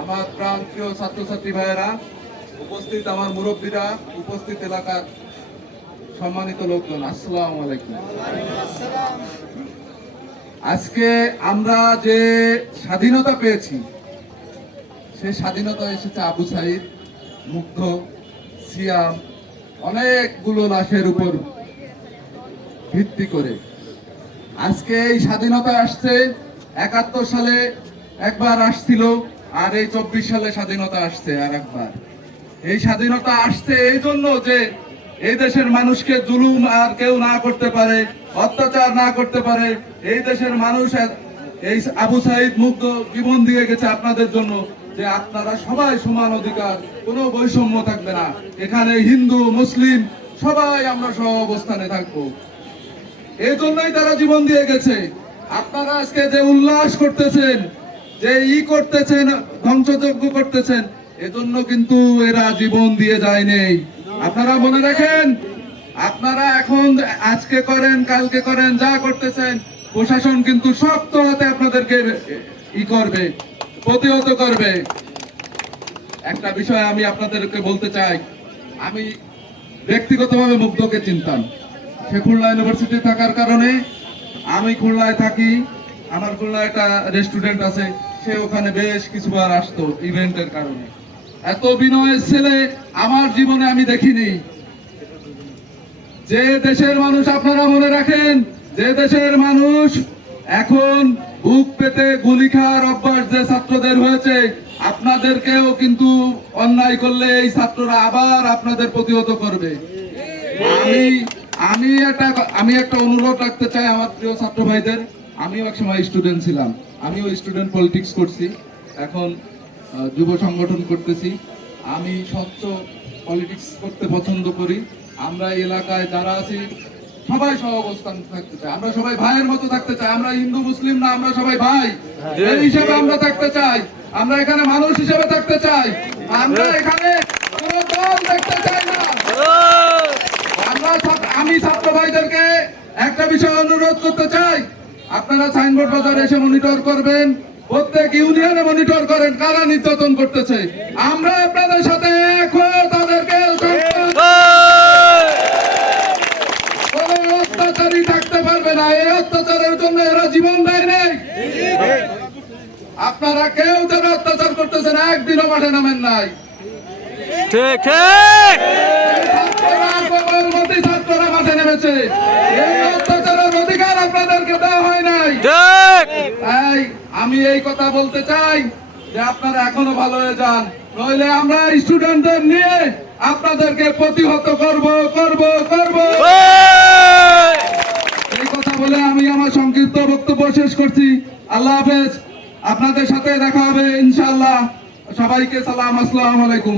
আমার প্রান্তীয় ছাত্রছাত্রী ভাইয়েরা, উপস্থিত আমার মুরব্বীরা, উপস্থিত এলাকার সম্মানিত লোকজন, আসসালামু আলাইকুম। আজকে আমরা যে স্বাধীনতা পেয়েছি, সেই স্বাধীনতা এসেছে আবু সাইদ, মুগ্ধ, সিয়াম, অনেকগুলো লাশের উপর ভিত্তি করে। আজকে এই স্বাধীনতা আসছে ৭১ সালে একবার আসছিল, আর এই ২৪ সালে স্বাধীনতা আসছে আর একবার। এই স্বাধীনতা আসছে এই জন্য যে এই দেশের মানুষকে জুলুম আর কেউ না করতে পারে, অত্যাচার না করতে পারে। এই দেশের মানুষ এই আবু সাইদ মুগ্ধ জীবন দিয়ে গেছে আপনাদের জন্য, যে আপনারা সবাই সমান অধিকার, কোনো বৈষম্য থাকবে না। এখানে হিন্দু মুসলিম সবাই আমরা সহ অবস্থানে থাকবো। এই জন্যই তারা জীবন দিয়ে গেছে। আপনারা আজকে যে উল্লাস করতেছেন, যে করতেছেন, ধ্বংসযজ্ঞ করতেছেন, এজন্য কিন্তু এরা জীবন দিয়ে যায়নি। আপনারা মনে রাখেন, আপনারা এখন আজকে করেন, কালকে করেন, যা করতেছেন, প্রশাসন কিন্তু শক্ত হাতে আপনাদেরকে করবে, প্রতিহত করবে। একটা বিষয় আমি আপনাদেরকে বলতে চাই, আমি ব্যক্তিগতভাবে মুগ্ধকে চিনতাম। সে খুলনা ইউনিভার্সিটি থাকার কারণে আমি খুলনায় থাকি, আমার খুলনায় একটা রেস্টুরেন্ট আছে, সে ওখানে বেশ কিছুবার আসতো ইভেন্টের কারণে। এত বিনয়ের ছেলে আমার জীবনে আমি দেখিনি। যে দেশের মানুষ, আপনারা মনে রাখেন, যে দেশের মানুষ এখন বুক পেতে গুলি খাওয়ার অভ্যাস যে ছাত্রদের হয়েছে, আপনাদেরকেও কিন্তু অন্যায় করলে এই ছাত্ররা আবার আপনাদের প্রতিহত করবে। আমি একটা অনুরোধ রাখতে চাই আমার প্রিয় ছাত্র ভাইদের। আমিও এক সময় স্টুডেন্ট ছিলাম, আমিও স্টুডেন্ট পলিটিক্স করছি, এখন যুব সংগঠন করতেছি। আমি স্বচ্ছ পলিটিক্স করতে পছন্দ করি। আমরা এলাকায় যারা আছি সবাই সহ অবস্থান থাকতে চাই, আমরা সবাই ভাইয়ের মতো থাকতে চাই। আমরা হিন্দু মুসলিম না, আমরা সবাই ভাই, এই হিসেবে আমরা থাকতে চাই। আমরা এখানে মানুষ হিসেবে থাকতে চাই। আমরা এখানে কোনো দল দেখতে চাই না। আমি ছাত্র ভাইদেরকে একটা বিষয় অনুরোধ করতে চাই, আপনারা সাইনবোর্ড বাজারে এসে মনিটর করবেন, প্রত্যেক ইউনিয়নে মনিটর করেন কারা নির্যাতন করতেছে। আমরা আপনাদের সাথে এক হয়ে তাদেরকে কোনো অত্যাচারী থাকতে পারবে না। এই অত্যাচারের জন্য এরা জীবন দেয় নেই। আপনারা কেউ যারা অত্যাচার করতেছেন একদিনও মাঠে নামেন নাই। ছাত্ররা মাঠে নেমেছে, এই অত্যাচারের অধিকার আপনাদেরকে দেওয়া হয় নাই। তাই আমি এই কথা বলতে চাই যে আপনারা এখনো ভালো হয়ে যান, নইলে আমরা স্টুডেন্টদের নিয়ে আপনাদেরকে প্রতিহত করব। এই কথা বলে আমি আমার সংক্ষিপ্ত বক্তব্য শেষ করছি। আল্লাহ হাফেজ। আপনাদের সাথে দেখা হবে ইনশাআল্লাহ। সবাইকে সালাম, আসসালামু আলাইকুম।